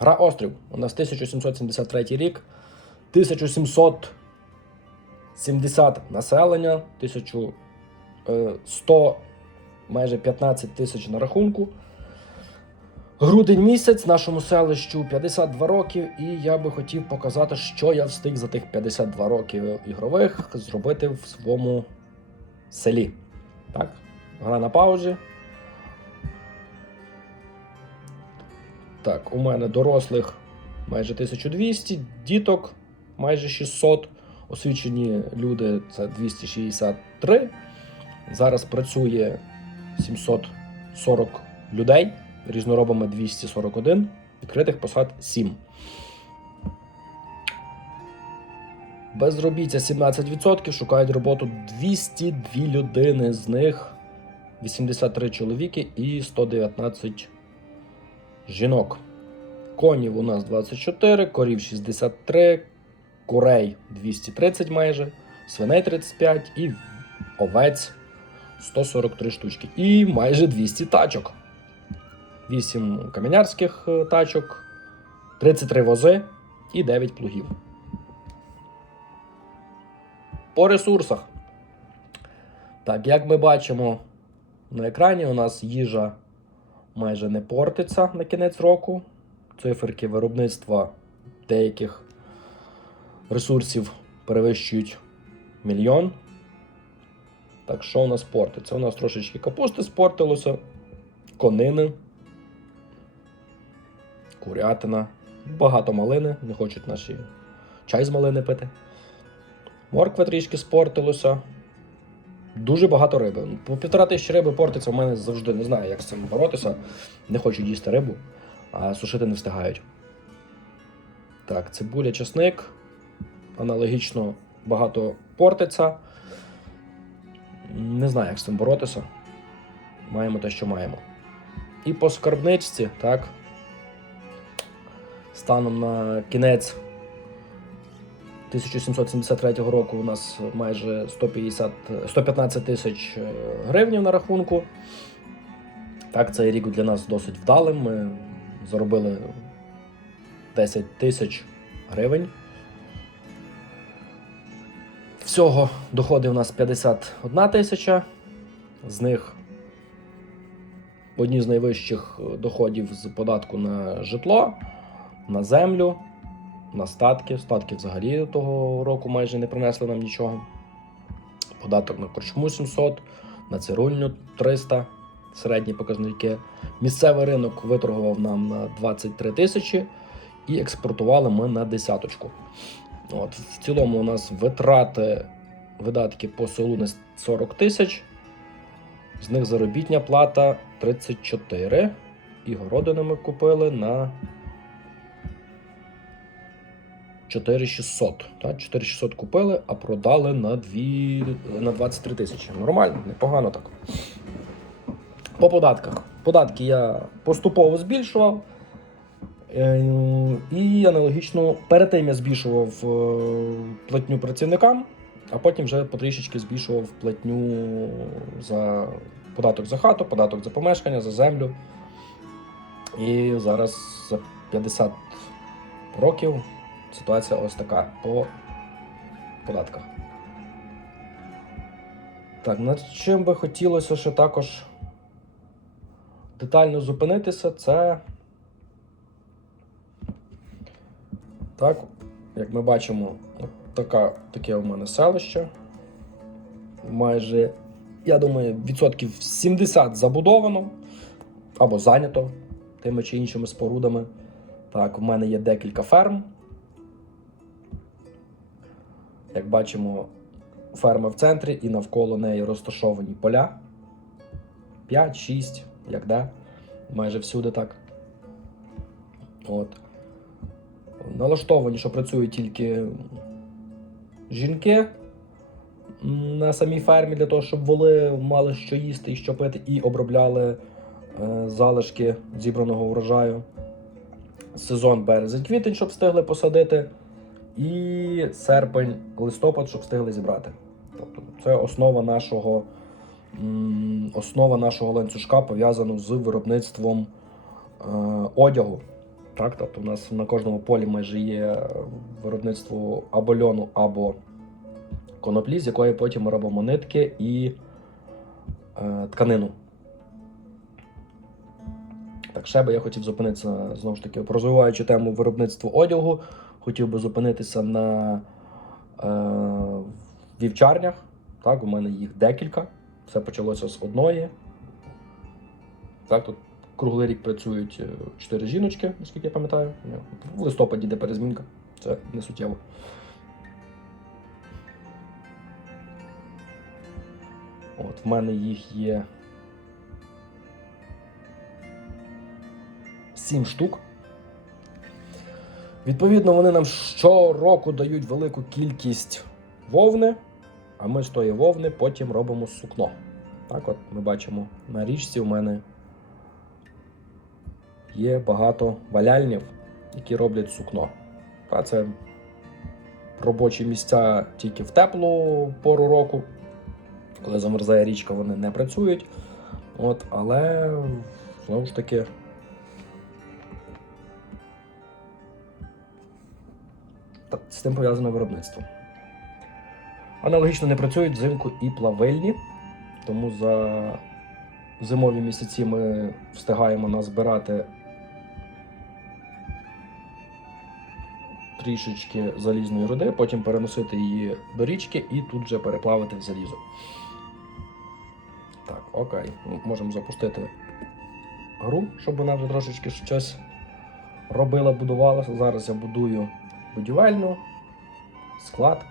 Гра Острів. У нас 1773 рік, 1770 населення, 1100, майже 15 тисяч на рахунку. Грудень місяць нашому селищу 52 років, і я би хотів показати, що я встиг за тих 52 років ігрових зробити в своєму селі. Так, гра на паузі. Так, у мене дорослих майже 1200, діток майже 600, освічені люди це 263. Зараз працює 740 людей, різноробами 241, відкритих посад 7. Безробіття 17%, шукають роботу 202 людини, з них 83 чоловіки і 119 жінок. Конів у нас 24, корів 63, курей 230 майже, свиней 35 і овець 143 штучки. І майже 200 тачок. 8 каменярських е, тачок, 33 вози і 9 плугів. По ресурсах. Так, як ми бачимо на екрані, у нас їжа майже не портиться на кінець року. Циферки виробництва деяких ресурсів перевищують мільйон. Так, що у нас портиться? У нас трошечки капусти спортилося, конини, курятина, багато малини, не хочуть наші чай з малини пити. Морква трішки спортилося. Дуже багато риби. По півтора тисячі риби портиться, в мене завжди не знаю, як з цим боротися. Не хочуть їсти рибу, а сушити не встигають. Так, цибуля, чесник. Аналогічно багато портиться. Не знаю, як з цим боротися. Маємо те, що маємо. І по скарбничці, так. Станом на кінець 1773 року у нас майже 150, 115 тисяч е, гривнів на рахунку. Так, цей рік для нас досить вдалим. Ми заробили 10 тисяч гривень. Всього доходи у нас 51 тисяча. З них одні з найвищих доходів з податку на житло, на землю на статки. Статки взагалі того року майже не принесли нам нічого. Податок на корчму 700, на цирульню 300, середні показники. Місцевий ринок виторгував нам на 23 тисячі і експортували ми на десяточку. От, В цілому у нас витрати, видатки по селу на 40 тисяч. З них заробітня плата 34. І городини ми купили на 4600. Так? 4600 купили, а продали на 2, на 23 тисячі. Нормально, непогано так. По податках. Податки я поступово збільшував. Е, І аналогічно перед тим я збільшував е, платню працівникам, а потім вже потрішечки збільшував платню за податок за хату, податок за помешкання, за землю. І зараз за 50 років ситуація ось така по податках. Так, над чим би хотілося ще також детально зупинитися, це. Так, як ми бачимо, така, таке у мене селище. Майже, я думаю, відсотків 70 забудовано або зайнято тими чи іншими спорудами. Так, у мене є декілька ферм. Як бачимо, ферма в центрі і навколо неї розташовані поля. 5, 6, як де. Майже всюди так. От. Налаштовані, що працюють тільки жінки на самій фермі для того, щоб воли мали що їсти і що пити, і обробляли е, залишки зібраного врожаю. Сезон березень-квітень, щоб встигли посадити і серпень, листопад, щоб встигли зібрати. Тобто це основа нашого, основа нашого ланцюжка пов'язана з виробництвом е, одягу. Так, тобто у нас на кожному полі майже є виробництво або льону, або коноплі, з якої потім ми робимо нитки і е, тканину. Так, ще би я хотів зупинитися знову ж таки, розвиваючи тему виробництва одягу, хотів би зупинитися на е, вівчарнях. Так, у мене їх декілька. Все почалося з одної. Так, тут круглий рік працюють е, чотири жіночки, наскільки я пам'ятаю. В листопаді йде перезмінка. Це не суттєво. От, в мене їх є. Сім штук. Відповідно, вони нам щороку дають велику кількість вовни, а ми з тої вовни потім робимо сукно. Так, от ми бачимо на річці у мене є багато валяльнів, які роблять сукно. Та це робочі місця тільки в теплу пору року. Коли замерзає річка, вони не працюють. От, але знову ж таки. З тим пов'язане виробництво. Аналогічно не працюють взимку і плавильні, тому за зимові місяці ми встигаємо назбирати трішечки залізної руди, потім переносити її до річки і тут же переплавити в залізо. Так, окей. Ну, Можемо запустити гру, щоб вона вже трошечки щось робила, будувалася. Зараз я будую будівельну, склад,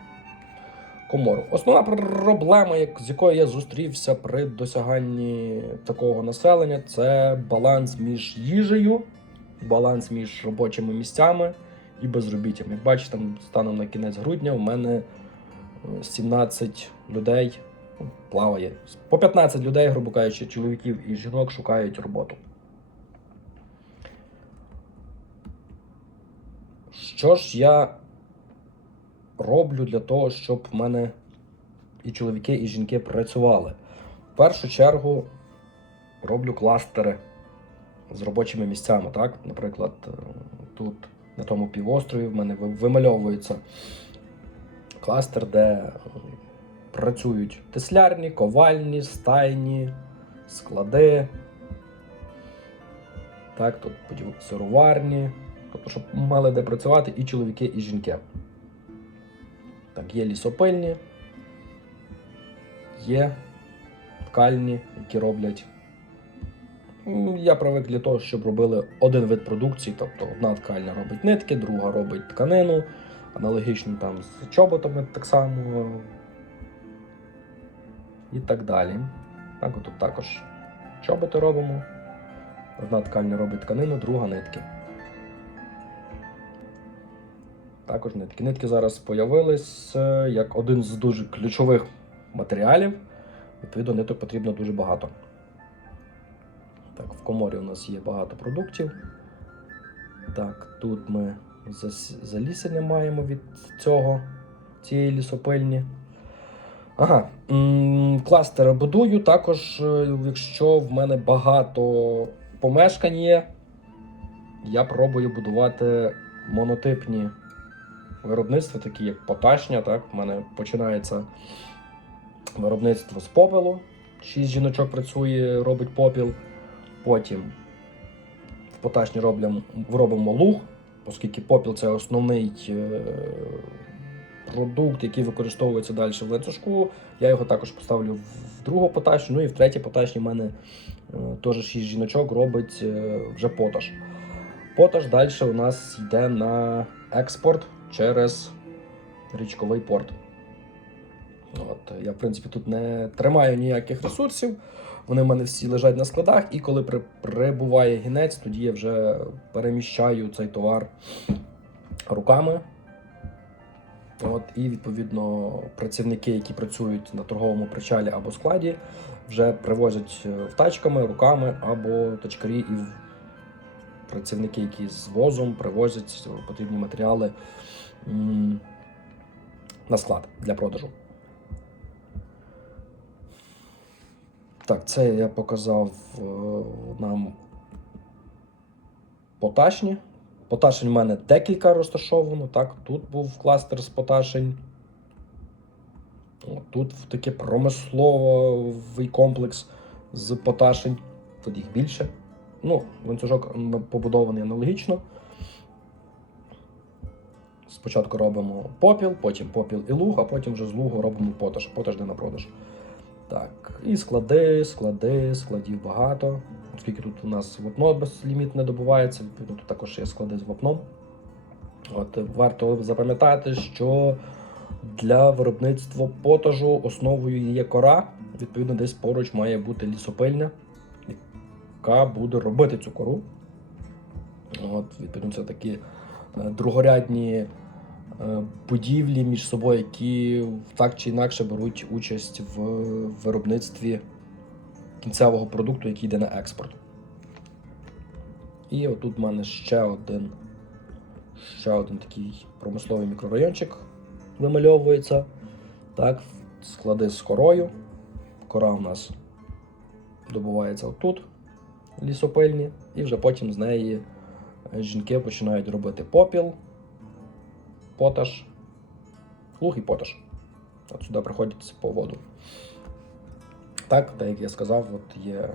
комору. Основна проблема, з якою я зустрівся при досяганні такого населення, це баланс між їжею, баланс між робочими місцями і безробіттям. Як бачите, там станом на кінець грудня у мене е, 17 людей ну, плаває. По 15 людей, грубо кажучи, чоловіків і жінок шукають роботу. Що ж я роблю для того, щоб в мене і чоловіки, і жінки працювали? В першу чергу роблю кластери з робочими місцями. Так? Наприклад, е, тут на тому півострові в мене вимальовується кластер, де е, працюють теслярні, ковальні, стайні, склади. Так, тут сироварні. Тобто, щоб мали де працювати і чоловіки, і жінки. Так, є лісопильні, є ткальні, які роблять. Я привик для того, щоб робили один вид продукції, тобто одна ткальня робить нитки, друга робить тканину, аналогічно там з чоботами так само. І так далі. Так, тут також чоботи робимо. Одна ткальня робить тканину, друга нитки. Також нитки. Нитки зараз появились як один з дуже ключових матеріалів. Відповідно, ниток потрібно дуже багато. Так, в коморі у нас є багато продуктів. Так, тут ми залісення маємо від цього, цієї лісопильні. Ага, кластери будую. Також, е, якщо в мене багато помешкань є, я пробую будувати монотипні виробництва, такі як поташня. Так? У мене починається виробництво з попелу. Шість жіночок працює, робить попіл. Потім в поташні роблям, робимо луг, оскільки попіл це основний е, продукт, який використовується далі в ланцюжку. Я його також поставлю в другу поташню. Ну і в третій поташні в мене е, теж шість жіночок робить е, вже поташ. Поташ далі у нас йде на експорт через річковий порт. От, я, в принципі, тут не тримаю ніяких ресурсів. Вони в мене всі лежать на складах, і коли при, прибуває гінець, тоді я вже переміщаю цей товар руками. От, і відповідно працівники, які працюють на торговому причалі або складі, вже привозять е, в тачками, руками або тачкарі і працівники, які з возом привозять потрібні матеріали на склад для продажу. Так, це я показав е, нам поташні. Поташень в мене декілька розташовано. Так, тут був кластер з поташень. Тут такий промисловий комплекс з поташень. Тут їх більше. Ну, ланцюжок побудований аналогічно. Спочатку робимо попіл, потім попіл і луг, а потім вже з лугу робимо поташ. Поташ де на продаж. Так, і склади, склади, складів багато. Оскільки тут у нас вапно безлімітне добувається, тут також є склади з вапном. От варто запам'ятати, що для виробництва потажу основою є кора. Відповідно, десь поруч має бути лісопильня, яка буде робити цю кору. От, відповідно, це такі е, другорядні е, будівлі між собою, які так чи інакше беруть участь в виробництві кінцевого продукту, який йде на експорт. І отут в мене ще один, ще один такий промисловий мікрорайончик вимальовується. Так, склади з корою. Кора у нас добувається отут, лісопильні, і вже потім з неї е, жінки починають робити попіл, поташ, плуг і поташ. От сюди приходять по воду. Так, так як я сказав, от є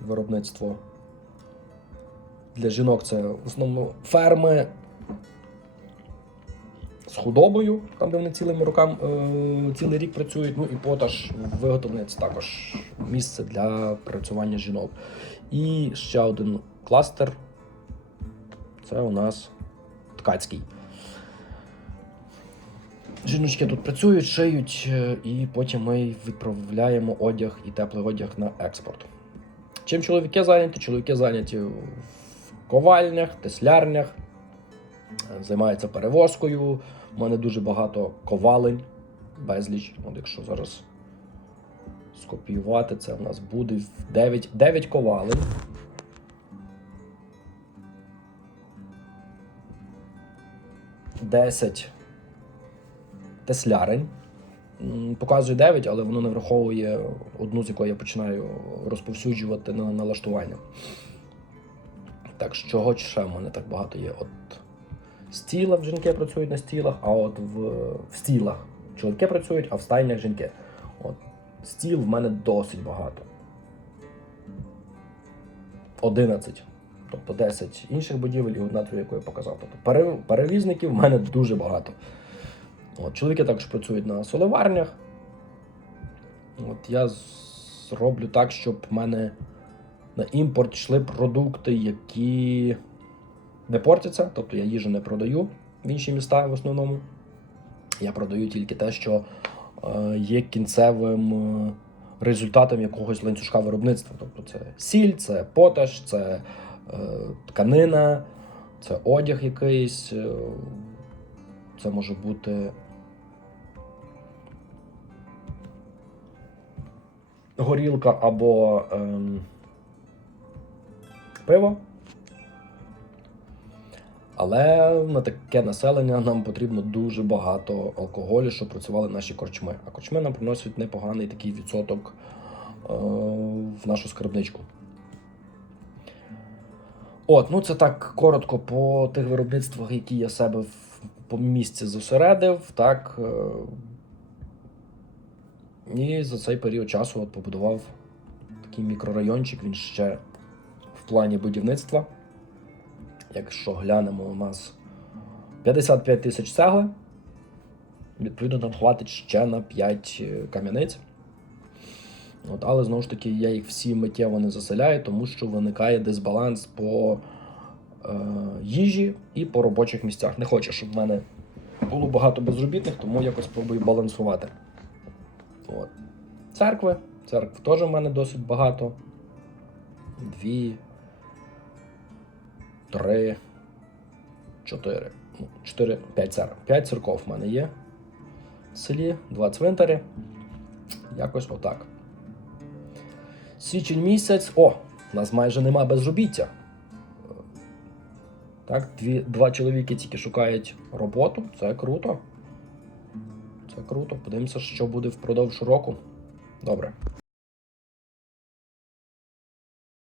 виробництво для жінок це в основному ферми з худобою, там де вони цілими роками, е, цілий рік працюють. Ну і потаж виготовлення це також місце для працювання жінок. І ще один кластер це у нас ткацький. Жіночки тут працюють, шиють, е, і потім ми відправляємо одяг і теплий одяг на експорт. Чим чоловіки зайняті? Чоловіки зайняті в ковальнях, теслярнях, е, займаються перевозкою. У мене дуже багато ковалень, безліч. От якщо зараз скопіювати, це в нас буде 9, 9 ковалень. Десять теслярень. Показує 9, але воно не враховує одну, з якої я починаю розповсюджувати на налаштування. Так, з чого ще в мене так багато є? От стіла в жінки працюють на стілах, а от в, в стілах чоловіки працюють, а в стайнях жінки. От стіл в мене досить багато. 11. Тобто 10 інших будівель і одна твоя, яку я показав. Тобто перевізників в мене дуже багато. От, чоловіки також працюють на соливарнях. От я зроблю так, щоб в мене на імпорт йшли продукти, які не портяться. Тобто я їжу не продаю в інші міста в основному. Я продаю тільки те, що е, є кінцевим е, результатом якогось ланцюжка виробництва. Тобто це сіль, це поташ, це е, тканина, це одяг якийсь. Це може бути горілка або ем, пиво. Але на таке населення нам потрібно дуже багато алкоголю, щоб працювали наші корчми. А корчми нам приносять непоганий такий відсоток е, в нашу скарбничку. От, ну це так коротко по тих виробництвах, які я себе в, по місці зосередив. Так, е, і за цей період часу от побудував такий мікрорайончик. Він ще в плані будівництва. Якщо глянемо, у нас 55 тисяч цегли. Відповідно, нам хватить ще на 5 кам'яниць. От, але знову ж таки, я їх всі миттєво не заселяю, тому що виникає дисбаланс по е, їжі і по робочих місцях. Не хочу, щоб в мене було багато безробітних, тому якось спробую балансувати. От. Церкви. Церкв теж в мене досить багато. Дві, три, чотири. Ну, чотири, п'ять церкв. П'ять церков в мене є в селі, два цвинтарі. Якось отак. Січень місяць. О, нас майже нема безробіття. Так, дві, два чоловіки тільки шукають роботу. Це круто. Це круто. Подивимося, що буде впродовж року. Добре.